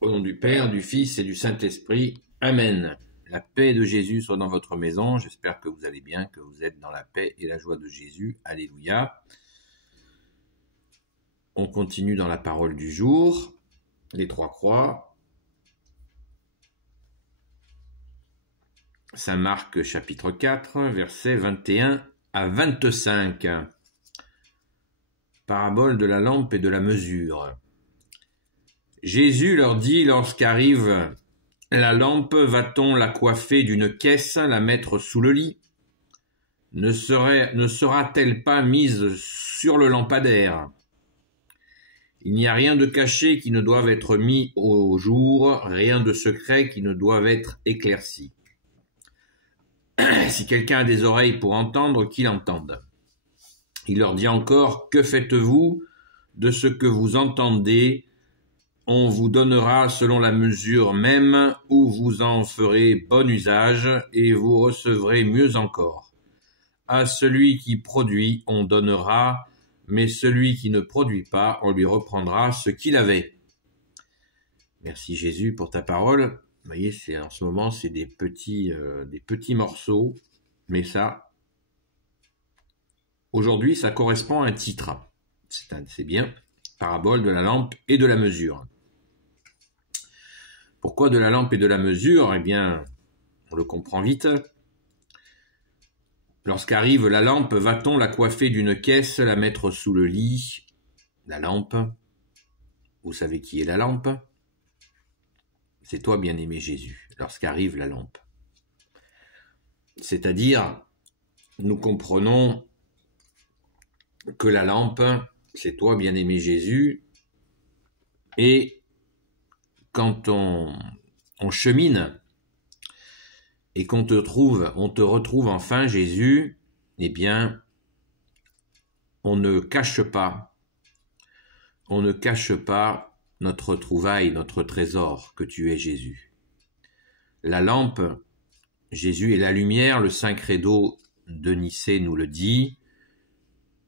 Au nom du Père, du Fils et du Saint-Esprit. Amen. La paix de Jésus soit dans votre maison. J'espère que vous allez bien, que vous êtes dans la paix et la joie de Jésus. Alléluia. On continue dans la parole du jour, les trois croix. Saint Marc chapitre 4, versets 21 à 25. Parabole de la lampe et de la mesure. Jésus leur dit, lorsqu'arrive la lampe, va-t-on la coiffer d'une caisse, la mettre sous le lit? Ne sera-t-elle pas mise sur le lampadaire? Il n'y a rien de caché qui ne doive être mis au jour, rien de secret qui ne doive être éclairci. Si quelqu'un a des oreilles pour entendre, qu'il entende. Il leur dit encore, que faites-vous de ce que vous entendez? On vous donnera selon la mesure même où vous en ferez bon usage et vous recevrez mieux encore. À celui qui produit, on donnera, mais celui qui ne produit pas, on lui reprendra ce qu'il avait. Merci Jésus pour ta parole. Vous voyez, en ce moment, c'est des petits morceaux, mais ça, aujourd'hui, ça correspond à un titre. C'est bien, parabole de la lampe et de la mesure. Pourquoi de la lampe et de la mesure? Eh bien, on le comprend vite. Lorsqu'arrive la lampe, va-t-on la coiffer d'une caisse, la mettre sous le lit? La lampe, vous savez qui est la lampe? C'est toi, bien-aimé Jésus, lorsqu'arrive la lampe. C'est-à-dire, nous comprenons que la lampe, c'est toi, bien-aimé Jésus, et quand on chemine et on te retrouve enfin, Jésus, eh bien, on ne cache pas notre trouvaille, notre trésor, que tu es Jésus. La lampe, Jésus est la lumière, le Saint Credo de Nicée nous le dit,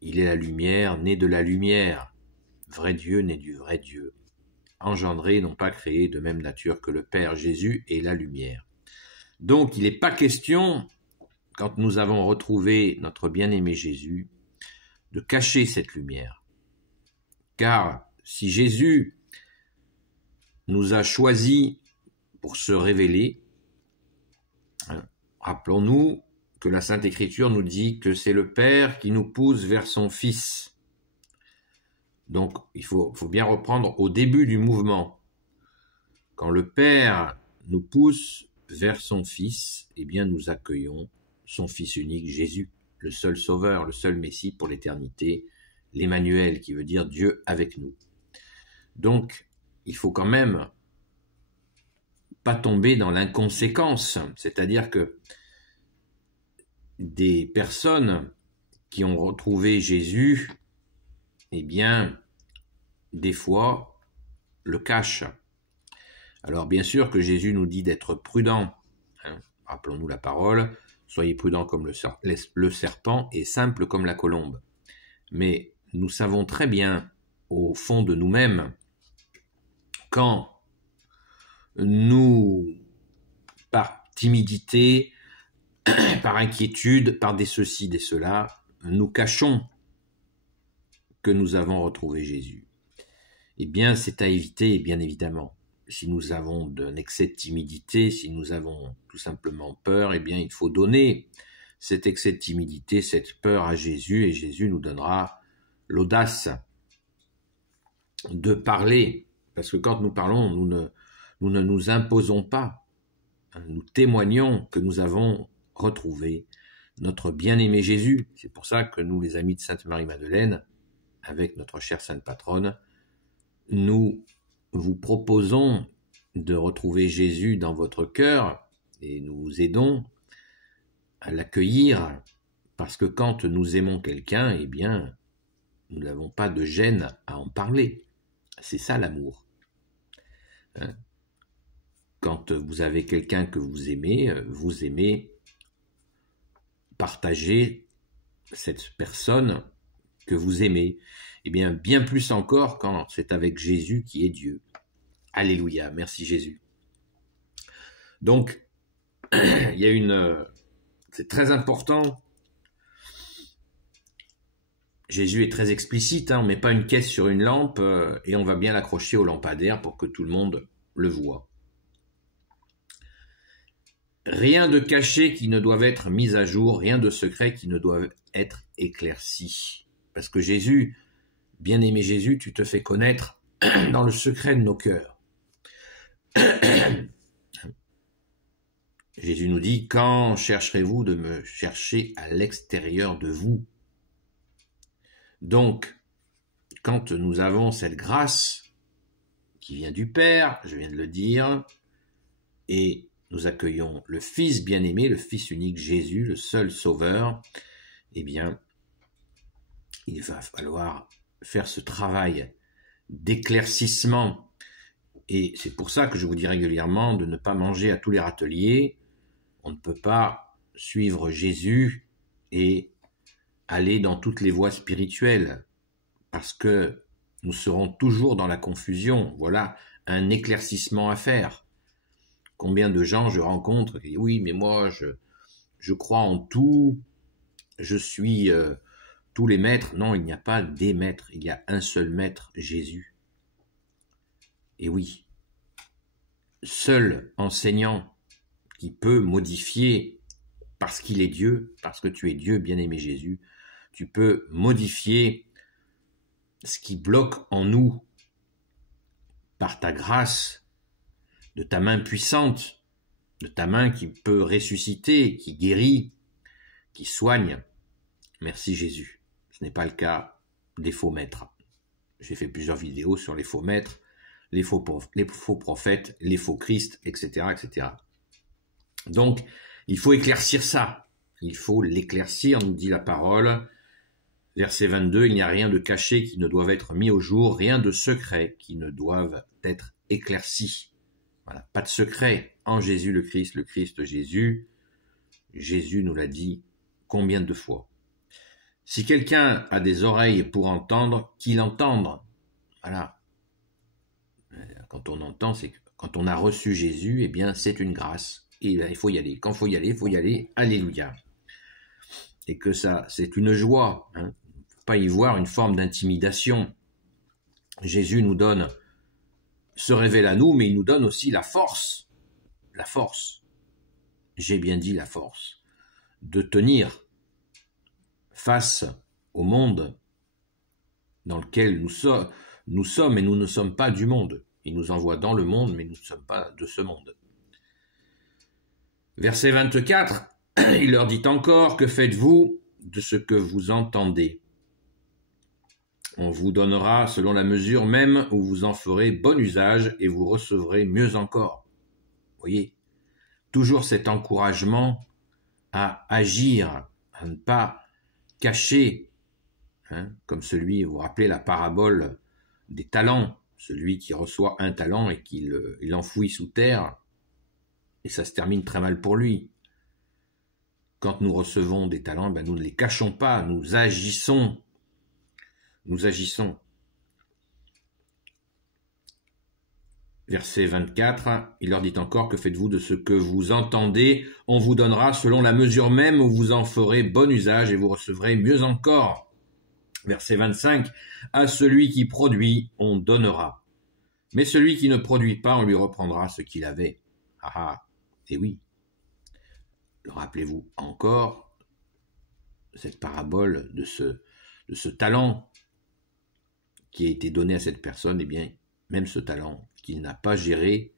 il est la lumière, né de la lumière, vrai Dieu, né du vrai Dieu. Engendré, non pas créé, de même nature que le Père. Jésus est la lumière. Donc, il n'est pas question, quand nous avons retrouvé notre bien-aimé Jésus, de cacher cette lumière. Car si Jésus nous a choisis pour se révéler, rappelons-nous que la Sainte Écriture nous dit que c'est le Père qui nous pousse vers son Fils. Donc, il faut bien reprendre au début du mouvement. Quand le Père nous pousse vers son Fils, eh bien, nous accueillons son Fils unique, Jésus, le seul Sauveur, le seul Messie pour l'éternité, l'Emmanuel, qui veut dire Dieu avec nous. Donc, il faut quand même pas tomber dans l'inconséquence, c'est-à-dire que des personnes qui ont retrouvé Jésus, eh bien, des fois, le cachent. Alors, bien sûr que Jésus nous dit d'être prudent. Rappelons-nous la parole, soyez prudents comme le serpent et simples comme la colombe. Mais nous savons très bien, au fond de nous-mêmes, quand nous, par timidité, par inquiétude, par des ceci, des cela, nous cachons que nous avons retrouvé Jésus. Eh bien, c'est à éviter, bien évidemment. Si nous avons d'un excès de timidité, si nous avons tout simplement peur, eh bien, il faut donner cet excès de timidité, cette peur à Jésus, et Jésus nous donnera l'audace de parler. Parce que quand nous parlons, nous ne nous imposons pas. Nous témoignons que nous avons retrouvé notre bien-aimé Jésus. C'est pour ça que nous, les amis de Sainte Marie-Madeleine, avec notre chère Sainte Patronne, nous vous proposons de retrouver Jésus dans votre cœur et nous vous aidons à l'accueillir parce que quand nous aimons quelqu'un, eh bien, nous n'avons pas de gêne à en parler. C'est ça l'amour. Quand vous avez quelqu'un que vous aimez partager cette personne que vous aimez. Eh bien plus encore quand c'est avec Jésus qui est Dieu. Alléluia, merci Jésus. Donc, il y a c'est très important. Jésus est très explicite, hein, on ne met pas une caisse sur une lampe et on va bien l'accrocher au lampadaire pour que tout le monde le voit. Rien de caché qui ne doit être mis à jour, rien de secret qui ne doit être éclairci. Parce que Jésus, bien-aimé Jésus, tu te fais connaître dans le secret de nos cœurs. Jésus nous dit, quand chercherez-vous de me chercher à l'extérieur de vous? Donc, quand nous avons cette grâce qui vient du Père, je viens de le dire, et nous accueillons le Fils bien-aimé, le Fils unique Jésus, le seul Sauveur, eh bien, il va falloir faire ce travail d'éclaircissement. Et c'est pour ça que je vous dis régulièrement de ne pas manger à tous les râteliers. On ne peut pas suivre Jésus et aller dans toutes les voies spirituelles, parce que nous serons toujours dans la confusion. Voilà un éclaircissement à faire. Combien de gens je rencontre qui disent « Oui, mais moi, je crois en tout, je suis tous les maîtres. » Non, il n'y a pas des maîtres, il y a un seul maître, Jésus. Et oui, seul enseignant qui peut modifier, parce qu'il est Dieu, parce que tu es Dieu, bien-aimé Jésus, tu peux modifier ce qui bloque en nous par ta grâce, de ta main puissante, de ta main qui peut ressusciter, qui guérit, qui soigne. Merci Jésus. Ce n'est pas le cas des faux maîtres. J'ai fait plusieurs vidéos sur les faux maîtres, les faux prophètes, les faux Christ, etc., etc. Donc, il faut éclaircir ça. Il faut l'éclaircir, nous dit la parole. Verset 22, il n'y a rien de caché qui ne doive être mis au jour, rien de secret qui ne doive être éclairci. Voilà, pas de secret en Jésus le Christ Jésus. Jésus nous l'a dit combien de fois. Si quelqu'un a des oreilles pour entendre, qu'il entende. Voilà. Quand on entend, c'est que quand on a reçu Jésus, eh bien, c'est une grâce. Et il faut y aller. Quand il faut y aller. Alléluia. Et que ça, c'est une joie. Hein. Il ne faut pas y voir une forme d'intimidation. Jésus nous donne, se révèle à nous, mais il nous donne aussi la force. La force. J'ai bien dit la force. De tenir face au monde dans lequel nous sommes et nous ne sommes pas du monde. Il nous envoie dans le monde, mais nous ne sommes pas de ce monde. Verset 24, il leur dit encore, que faites-vous de ce que vous entendez? On vous donnera selon la mesure même où vous en ferez bon usage et vous recevrez mieux encore. Vous voyez, toujours cet encouragement à agir, à ne pas cacher, hein, comme celui, vous vous rappelez la parabole des talents, celui qui reçoit un talent et qui l'enfouit sous terre, et ça se termine très mal pour lui. Quand nous recevons des talents, ben nous ne les cachons pas, nous agissons. Nous agissons. Verset 24, il leur dit encore, que faites-vous de ce que vous entendez? On vous donnera selon la mesure même où vous en ferez bon usage et vous recevrez mieux encore. Verset 25, à celui qui produit, on donnera. Mais celui qui ne produit pas, on lui reprendra ce qu'il avait. Ah ah, et oui. Rappelez-vous encore cette parabole de ce talent qui a été donné à cette personne, eh bien, même ce talent qu'il n'a pas géré,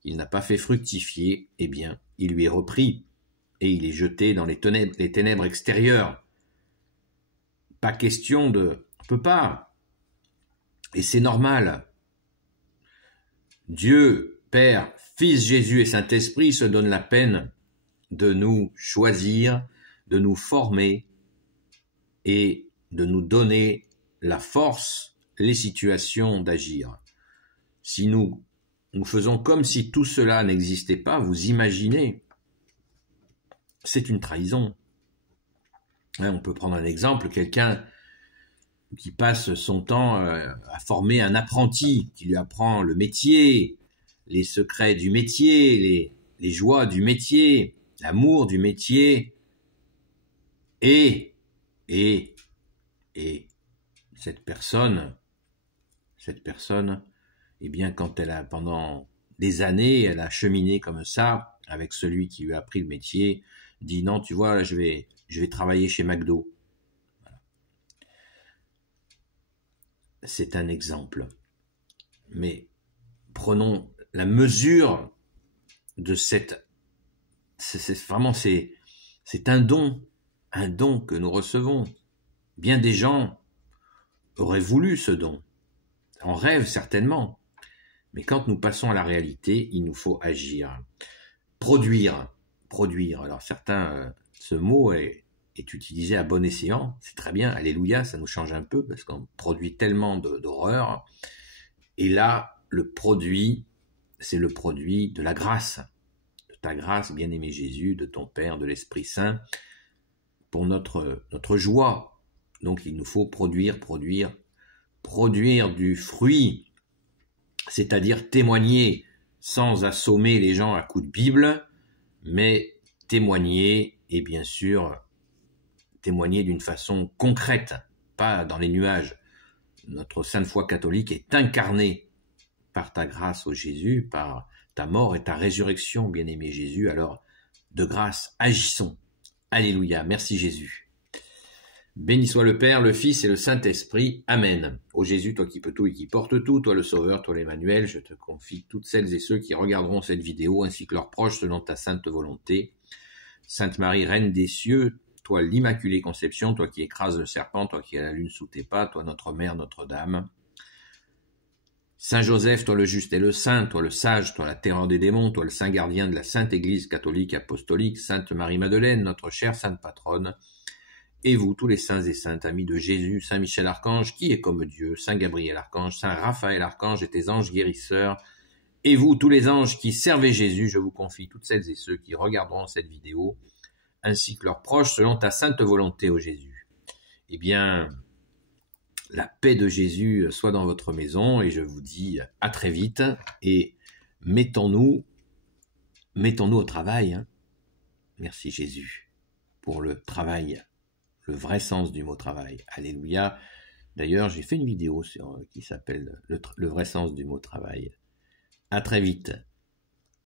qu'il n'a pas fait fructifier, eh bien, il lui est repris et il est jeté dans les ténèbres extérieures. Pas question on peut pas. Et c'est normal. Dieu, Père, Fils Jésus et Saint-Esprit se donnent la peine de nous choisir, de nous former et de nous donner la force, les situations d'agir. Si nous faisons comme si tout cela n'existait pas, vous imaginez, c'est une trahison. On peut prendre un exemple, quelqu'un qui passe son temps à former un apprenti, qui lui apprend le métier, les secrets du métier, les joies du métier, l'amour du métier, et cette personne, eh bien, quand elle a, pendant des années, elle a cheminé comme ça, avec celui qui lui a appris le métier, dit non, tu vois, là, je vais travailler chez McDo. Voilà. C'est un exemple. Mais prenons la mesure de cette, c'est un don que nous recevons. Bien des gens auraient voulu ce don, en rêve certainement, mais quand nous passons à la réalité, il nous faut agir. Produire. Alors certains, ce mot est utilisé à bon escient, c'est très bien, alléluia, ça nous change un peu, parce qu'on produit tellement d'horreur, et là, le produit, c'est le produit de la grâce, de ta grâce, bien-aimé Jésus, de ton Père, de l'Esprit Saint, pour notre joie. Donc il nous faut produire du fruit, c'est-à-dire témoigner sans assommer les gens à coups de Bible, mais témoigner, et bien sûr, témoigner d'une façon concrète, pas dans les nuages. Notre sainte foi catholique est incarnée par ta grâce, ô Jésus, par ta mort et ta résurrection, bien-aimé Jésus. Alors, de grâce, agissons. Alléluia, merci Jésus. Béni soit le Père, le Fils et le Saint-Esprit. Amen. Ô Jésus, toi qui peux tout et qui portes tout, toi le Sauveur, toi l'Emmanuel, je te confie toutes celles et ceux qui regarderont cette vidéo, ainsi que leurs proches, selon ta sainte volonté. Sainte Marie, Reine des cieux, toi l'Immaculée Conception, toi qui écrases le serpent, toi qui as la lune sous tes pas, toi notre Mère, Notre-Dame. Saint Joseph, toi le juste et le saint, toi le sage, toi la terreur des démons, toi le saint gardien de la Sainte Église catholique apostolique, Sainte Marie-Madeleine, notre chère sainte patronne, et vous, tous les saints et saintes, amis de Jésus, Saint Michel Archange, qui est comme Dieu, Saint Gabriel Archange, Saint Raphaël Archange et tes anges guérisseurs, et vous, tous les anges qui servez Jésus, je vous confie toutes celles et ceux qui regarderont cette vidéo, ainsi que leurs proches, selon ta sainte volonté, ô Jésus. Eh bien, la paix de Jésus soit dans votre maison, et je vous dis à très vite, et mettons-nous au travail. Hein. Merci Jésus pour le travail, le vrai sens du mot travail. Alléluia. D'ailleurs, j'ai fait une vidéo qui s'appelle le vrai sens du mot travail. À très vite.